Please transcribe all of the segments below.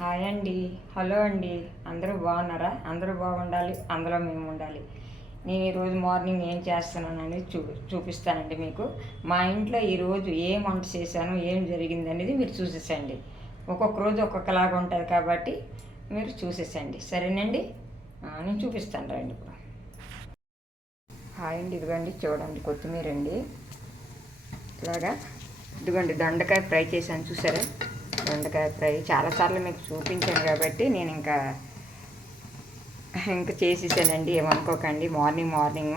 Hi అండి. Hello అండి. అందరూ బాగున్నారా? అందరూ బాగుండాలి. అందులో మేము ఉండాలి. నేను ఈరోజు మార్నింగ్ ఏం చేస్తున్నానని చూ చూపిస్తానండి మీకు. మా ఇంట్లో ఈరోజు ఏం వంట చేశాను ఏం జరిగింది అనేది మీరు చూసేసండి. ఒక్కొక్క రోజు ఒక్కొక్కలాగా ఉంటుంది కాబట్టి మీరు చూసేసండి. సరేనండి? నేను చూపిస్తాను రండి ఇప్పుడు. హాయ్ అండి. ఇదిగోండి చూడండి కొత్తిమీర అండి ఇలాగా. ఇదిగోండి దొండకాయ ఫ్రై చేశాను. చూసారా? దొండకాయ ఫ్రై చాలాసార్లు మీకు చూపించాను కాబట్టి నేను ఇంకా ఇంకా చేసేసానండి ఏమనుకోకండి. మార్నింగ్ మార్నింగ్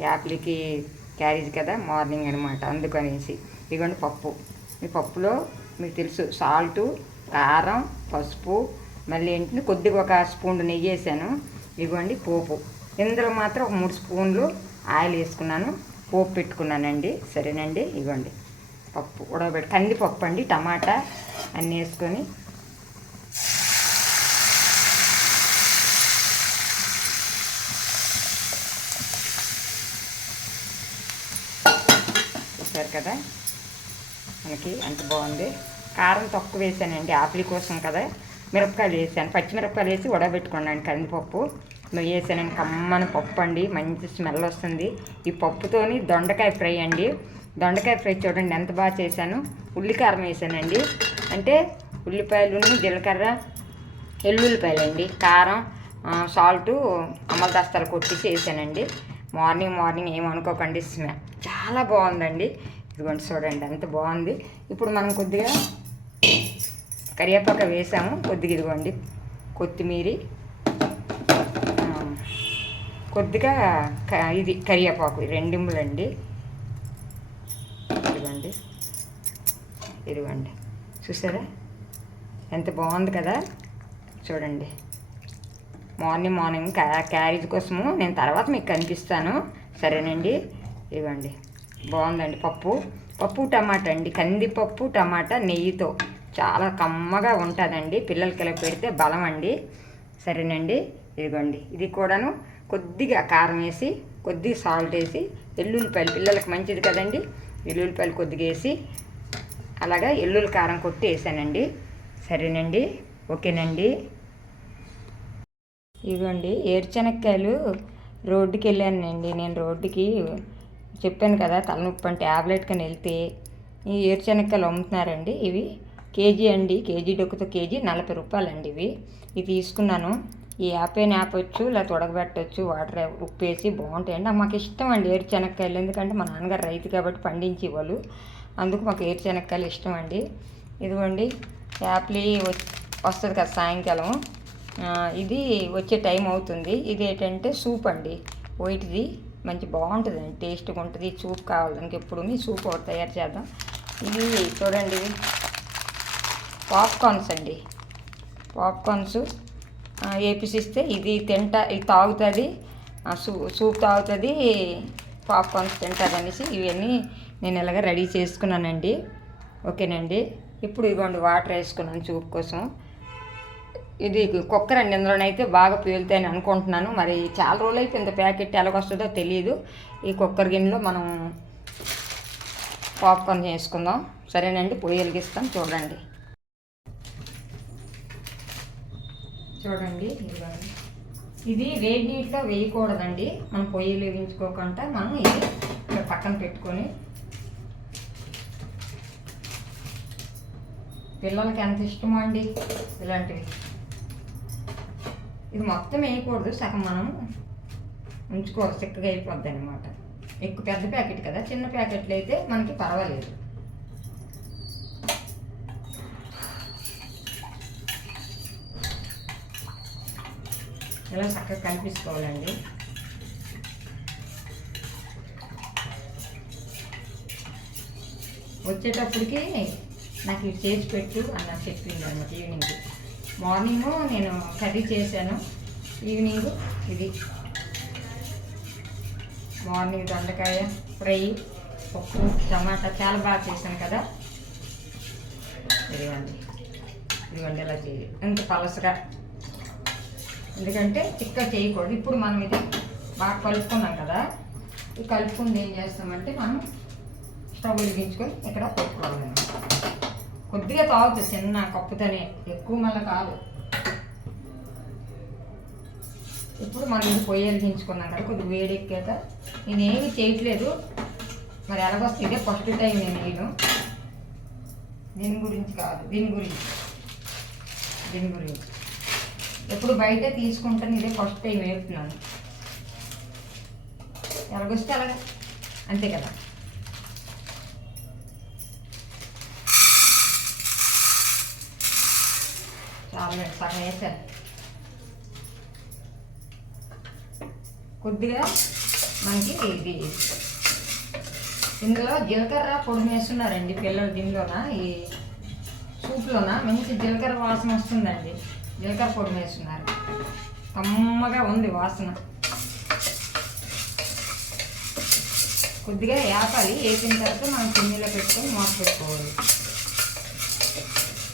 యాప్లకి క్యారేజ్ కదా మార్నింగ్ అనమాట అందుకనేసి ఇదిగోండి పప్పు. ఈ పప్పులో మీకు తెలుసు సాల్టు కారం పసుపు మళ్ళీ ఏంటంటే కొద్దిగా ఒక స్పూన్ నెయ్యి వేసాను. ఇదిగోండి పోపు. ఇందులో మాత్రం ఒక మూడు స్పూన్లు ఆయిల్ వేసుకున్నాను. పోపు పెట్టుకున్నానండి. సరేనండి ఇదిగోండి. పప్పు ఉడకబెట్టి కందిపప్పు అండి టమాటా అన్నీ వేసుకొని. చూసారు కదా? మనకి ఎంత బాగుంది. కారం తక్కువ వేసానండి ఆపిల్ కోసం కదా. మిరపకాయలు వేసాను. పచ్చిమిరపకాయలు వేసి ఉడబెట్టుకున్నాను కందిపప్పు. నువ్వు వేసానండి కమ్మని పప్పు అండి. మంచి స్మెల్ వస్తుంది. ఈ పప్పుతోని దొండకాయ ఫ్రై అండి. దొండకాయ ఫ్రై చూడండి ఎంత బాగా చేశాను. ఉల్లికారం వేసానండి. అంటే ఉల్లిపాయలు జీలకర్ర ఎల్లుల్లిపాయలండి. కారం సాల్టు అమల దస్తాలు కొట్టేసి వేసానండి. మార్నింగ్ మార్నింగ్ ఏమనుకోకండి స్మెల్ చాలా బాగుందండి. ఇదిగోండి చూడండి ఎంత బాగుంది. ఇప్పుడు మనం కొద్దిగా కరివేపాకు వేసాము. కొద్దిగా ఇదిగోండి కొత్తిమీరి కొద్దిగా క- ఇది కరివేపాకు ఈ రెండింపులండి ఇదిగోండి ఇదిగోండి. చూసారా? ఎంత బాగుంది కదా? చూడండి. మార్నింగ్ మార్నింగ్ క్యా క్యారేజ్ కోసము నేను తర్వాత మీకు కనిపిస్తాను. సరేనండి? ఇవ్వండి బాగుందండి పప్పు. పప్పు టమాటా అండి. కందిపప్పు టమాటా నెయ్యితో. చాలా కమ్మగా ఉంటుందండి. పిల్లలకి ఇలా పెడితే బలం అండి. సరేనండి? ఇదిగోండి. ఇది కూడాను కొద్దిగా కారం వేసి కొద్దిగా సాల్ట్ వేసి ఎల్లుల్లిపాయలు. పిల్లలకి మంచిది కదండి? ఎల్లుల్లిపాయలు కొద్దిగా వేసి అలాగా ఎల్లుల్లి కారం కొట్టి వేసానండి. సరేనండి. ఓకేనండి. ఇదిగోండి ఏరుశనక్కాయలు రోడ్డుకి వెళ్ళానండి. నేను రోడ్డుకి చెప్పాను కదా తలనొప్పి అని ట్యాబ్లెట్ కానీ వెళ్తే ఈ ఏరుశనక్కాయలు అమ్ముతున్నారండి. ఇవి కేజీ అండి. కేజీ డొక్కుతో కేజీ నలభై రూపాయలండి ఇవి. ఇది తీసుకున్నాను. ఈ యాప్ అయిన యాప్ వచ్చు లేకపోతే ఉడకబెట్టవచ్చు వాటర్ ఉప్పు వేసి బాగుంటాయండి. మాకు ఇష్టం అండి ఏరుశనక్కాయలు ఎందుకంటే మా నాన్నగారు రైతు కాబట్టి పండించేవాళ్ళు. అందుకు మాకు ఏరు శనక్కాయలు ఇష్టం అండి ఇదిగోండి యాప్లీ వస్తుంది కదా సాయంకాలం ఇది వచ్చే టైం అవుతుంది. ఇది ఏంటంటే సూప్ అండి. వైట్ది మంచి బాగుంటుందండి. టేస్ట్గా ఉంటుంది. సూప్ కావాలి. దానికి ఎప్పుడు సూప్ ఒకటి తయారు చేద్దాం. ఇది చూడండి పాప్కార్న్స్ అండి. పాప్కార్న్స్ ఏపిసిస్తే ఇది తింటా ఇది తాగుతుంది. సూ సూప్ తాగుతుంది. పాప్కార్న్స్ తింటారనేసి ఇవన్నీ నేను ఇలాగ రెడీ చేసుకున్నానండి. ఓకేనండి. ఇప్పుడు ఇదిగోండి వాటర్ వేసుకున్నాను చూపు కోసం. ఇది కుక్కర్ అండి. ఇందులోనైతే బాగా పేలుతాయని అనుకుంటున్నాను. మరి చాలా రోజులు అయితే ఇంత ప్యాకెట్ ఎలాగొస్తుందో తెలియదు ఈ కుక్కర్ గిన్నెలో మనం పాప్కార్న్ చేసుకుందాం. సరేనండి. పొయ్యి వెలిగిస్తాం. చూడండి. చూడండి. ఇది వేడి నీటిలో వేయకూడదండి. మనం పొయ్యి వెలిగించుకోకుండా మనం ఇది పక్కన పెట్టుకొని పిల్లలకి ఎంత ఇష్టమో అండి ఇలాంటివి. ఇది మొత్తం వేయకూడదు సగం మనం ఉంచుకోవాలి చిక్కగా అయిపోద్ది అనమాట ఎక్కువ పెద్ద ప్యాకెట్ కదా చిన్న ప్యాకెట్లు అయితే మనకి పర్వాలేదు. ఇలా చక్కగా కనిపించుకోవాలండి వచ్చేటప్పటికి నాకు ఇది చేసి పెట్టు అని చెప్పింది అనమాట ఈవినింగ్. మార్నింగ్ నేను కర్రీ చేశాను. ఈవినింగ్ ఇది. మార్నింగ్ దొండకాయ ఫ్రై పప్పు టమాటా చాలా బాగా చేశాను కదా. ఇదిగోండి. ఇదిగోండి ఇలా చేయాలి ఇంత పలసగా. ఎందుకంటే చిక్క చేయకూడదు. ఇప్పుడు మనం ఇది బాగా కలుపుకున్నాం కదా. ఈ కలుపుకుంది ఏం చేస్తామంటే మనం స్టవ్ వెలిగించుకొని ఇక్కడ పెట్టుకోవాలన్నమాట కొద్దిగా తాగుతుంది చిన్న కప్పుతోనే. ఎక్కువ మళ్ళీ కాదు. ఇప్పుడు మనం ఇది పొయ్యి వెలిగించుకున్నాం కదా కొద్దిగా వేడి ఎక్కాక చేయట్లేదు. మరి ఎలాగొస్తే ఇదే ఫస్ట్ టైం నేను వేయను. దీని గురించి కాదు దీని గురించి. దీని గురించి. ఎప్పుడు బయట తీసుకుంటాను ఇదే ఫస్ట్ టైం వేస్తున్నాను. ఎలాగొస్తే అలాగే? అంతే కదా. చాలా సగం వేసాను కొద్దిగా మనకి ఇది ఇందులో జీలకర్ర పొడి వేస్తున్నారండి పిల్లలు దీనిలోన? ఈ సూప్లోన? మంచి జీలకర్ర వాసన వస్తుందండి. జీలకర్ర పొడి వేస్తున్నారు. కమ్మగా ఉంది వాసన. కొద్దిగా వేపాలి వేసిన తర్వాత మనం కిన్నీలో పెట్టుకొని మూత పెట్టుకోవాలి.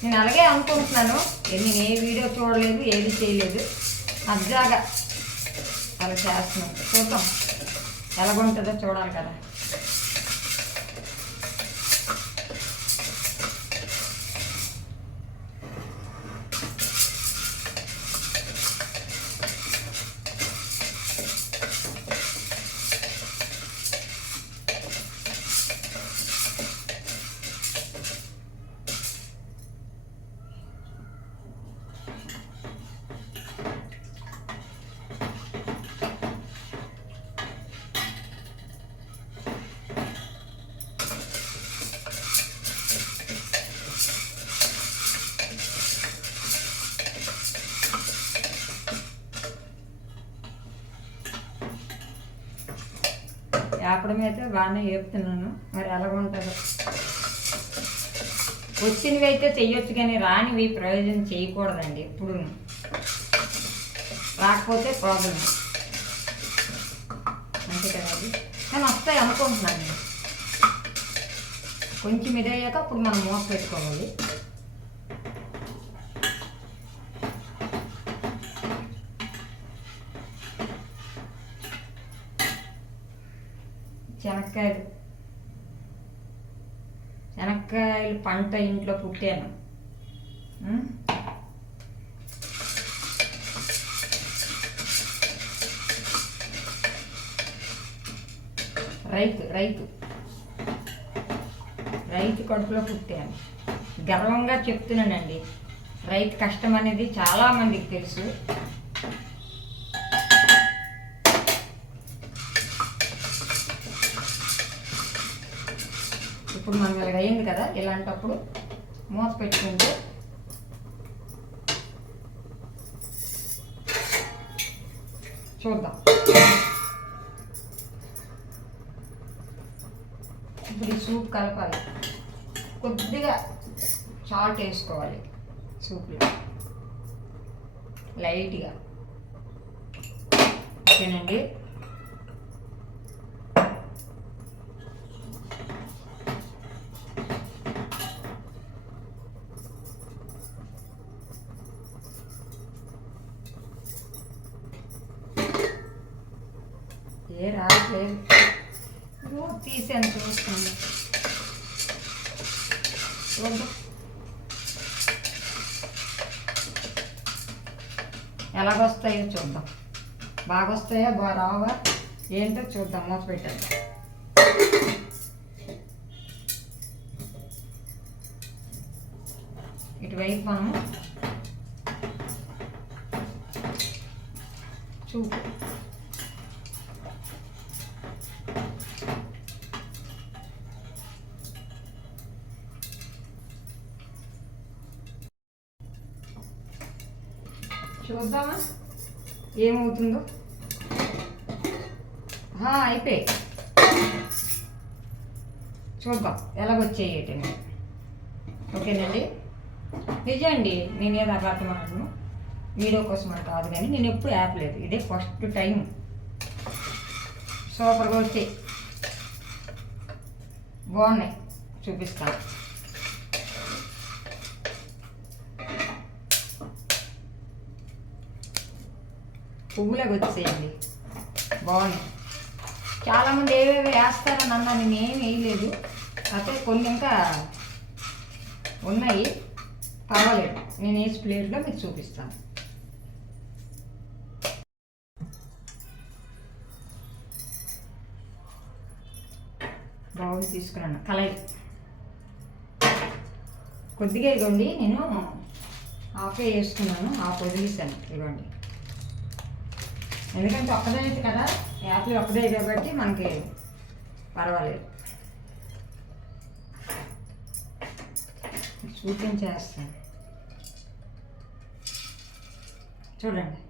నేను అలాగే అనుకుంటున్నాను. నేను ఏ వీడియో చూడలేదు ఏది చేయలేదు. అబ్జాగా అలా చేస్తున్నాం చూద్దాం. ఎలాగుంటుందో చూడాలి కదా. వేపడం అయితే బాగానే వేపుతున్నాను మరి ఎలాగుంటుందో వచ్చినవి అయితే చెయ్యొచ్చు కానీ రానివి ప్రయోజనం చేయకూడదండి ఎప్పుడు రాకపోతే ప్రాబ్లం అంతే కదా అది. కానీ వస్తాయి అనుకుంటున్నాను కొంచెం ఇదయ్యాక అప్పుడు మనం మూత పెట్టుకోవాలి. శనక్కాయలు శనక్కాయలు పంట ఇంట్లో పుట్టాను. రైతు రైతు. రైతు కడుపులో పుట్టాను. గర్వంగా చెప్తున్నానండి. రైతు కష్టం అనేది చాలా మందికి తెలుసు. ఇప్పుడు మనం ఇలాగ అయింది కదా ఇలాంటప్పుడు మూత పెట్టుకుంటే చూద్దాం. ఇప్పుడు ఈ సూప్ కలపాలి. కొద్దిగా సాల్ట్ వేసుకోవాలి సూప్లో. లైట్గా. ఓకేనండి? తీసాను చూస్తుంది చూద్దాం ఎలాగొస్తాయో చూద్దాం. బాగా వస్తాయా బాగా రావా ఏంటో చూద్దాం మూత పెట్టండి. ఇటువైపు మనం చూపు. చూద్దామా? ఏమవుతుందో? అయిపోయి చూద్దాం ఎలాగొచ్చేయటని ఓకేనండి? నిజండి నేను ఏదో అబద్ధం ఆడను వీడియో కోసం అని కాదు కానీ నేను ఎప్పుడు యాప్ లేదు. ఇదే ఫస్ట్ టైం. సూపర్గా వచ్చాయి. బాగున్నాయి. చూపిస్తాను. పువ్వులకు వచ్చేయండి బాగుంది. చాలామంది ఏవేవి వేస్తారని అన్నా నేను ఏం వేయలేదు. అయితే కొన్ని ఇంకా ఉన్నాయి. పర్వాలేదు. నేను వేసి ప్లేట్లో మీకు చూపిస్తాను. బాగుంది తీసుకున్నాను. కలయి కొద్దిగా ఇదిగోండి నేను హాఫే వేసుకున్నాను. ఆఫ్ వదిలేసాను. ఇదిగోండి ఎందుకంటే ఒక్కదే అయితే కదా యాపిల్ ఒక్కదే కాబట్టి మనకి పర్వాలేదు. చూపించేస్తాను చూడండి.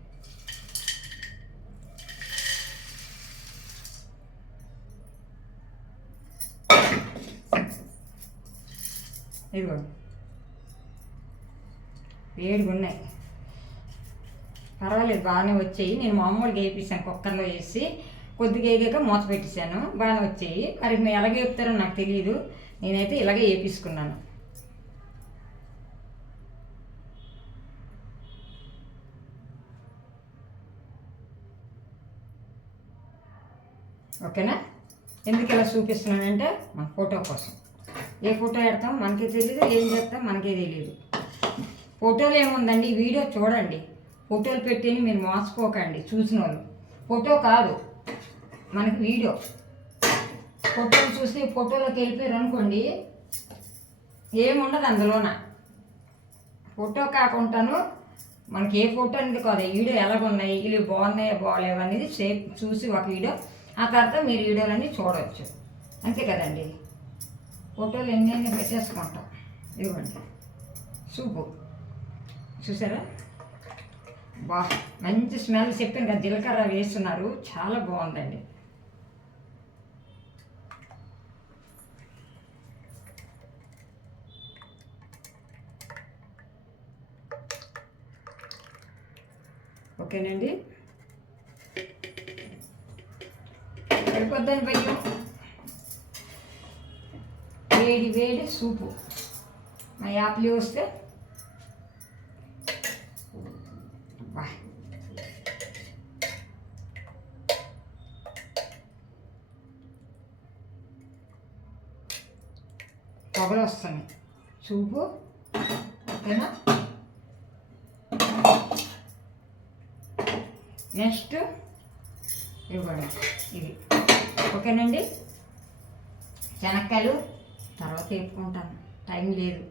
ఇదిగోండి. వేడిగా ఉన్నాయి పర్వాలేదు బాగానే వచ్చాయి. నేను మామూలుగా వేపిస్తాను కుక్కర్లో వేసి. కొద్దిగా వేగాక మూత పెట్టేశాను బాగానే వచ్చాయి. మరి మీరు ఎలాగ వేపుతారో నాకు తెలియదు నేనైతే ఇలాగే వేపించుకున్నాను ఓకేనా? ఎందుకు ఇలా చూపిస్తున్నానంటే మన ఫోటో కోసం. ఏ ఫోటో పెడతాం? మనకే తెలియదు ఏం చేస్తాం? మనకే తెలియదు ఫోటోలు ఏముందండి? వీడియో చూడండి. ఫోటోలు పెట్టి మీరు మోసపోకండి చూసిన వాళ్ళు ఫోటో కాదు మనకి వీడియో. ఫోటోలు చూసి ఫోటోలోకి వెళ్ళిపోయారు అనుకోండి ఏముండదు అందులోన. ఫోటో కాకుండాను మనకి ఏ ఫోటో అనేది కాదు వీడియో ఎలాగున్నాయి వీళ్ళు బాగున్నాయా బాగాలేవా అనేది సేఫ్ చూసి ఒక వీడియో. ఆ తర్వాత మీరు వీడియోలన్నీ చూడవచ్చు అంతే కదండి. ఫోటోలు ఎన్ని ఎన్ని పెట్టేసుకుంటాం. ఇవ్వండి సూపు. చూసారా? బా మంచి స్మెల్ చెప్పాను కదా జీలకర్ర వేస్తున్నారు. చాలా బాగుందండి. ఓకేనండి. సరిపోద్దని భయ్యం. వేడి వేడి సూపు. మా యాప్లీ వస్తే పొగలు వస్తున్నాయి చూపు. ఓకేనా? నెక్స్ట్ ఇవ్వండి. ఇది ఓకేనండి? శనక్కాయలు. తర్వాత వేపుకుంటాను. టైం లేదు.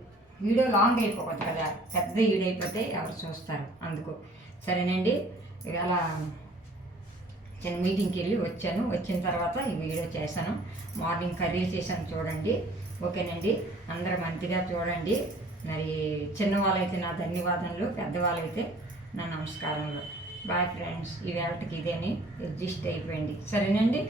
వీడియో లాంగ్ అయిపోకూడదు కదా. పెద్ద వీడియో అయిపోతే ఎవరు చూస్తారు? అందుకు. సరేనండి? ఇవాళ చిన్న మీటింగ్కి వెళ్ళి వచ్చాను. వచ్చిన తర్వాత ఈ వీడియో చేశాను. మార్నింగ్ కర్రీ చేశాను చూడండి. ఓకేనండి. అందరూ మంచిగా చూడండి. మరి చిన్నవాళ్ళైతే నా ధన్యవాదములు పెద్దవాళ్ళైతే నా నమస్కారములు. బాయ్ ఫ్రెండ్స్ ఈ వేళకి ఇదేని. అడ్జస్ట్ అయిపోయింది. సరేనండి?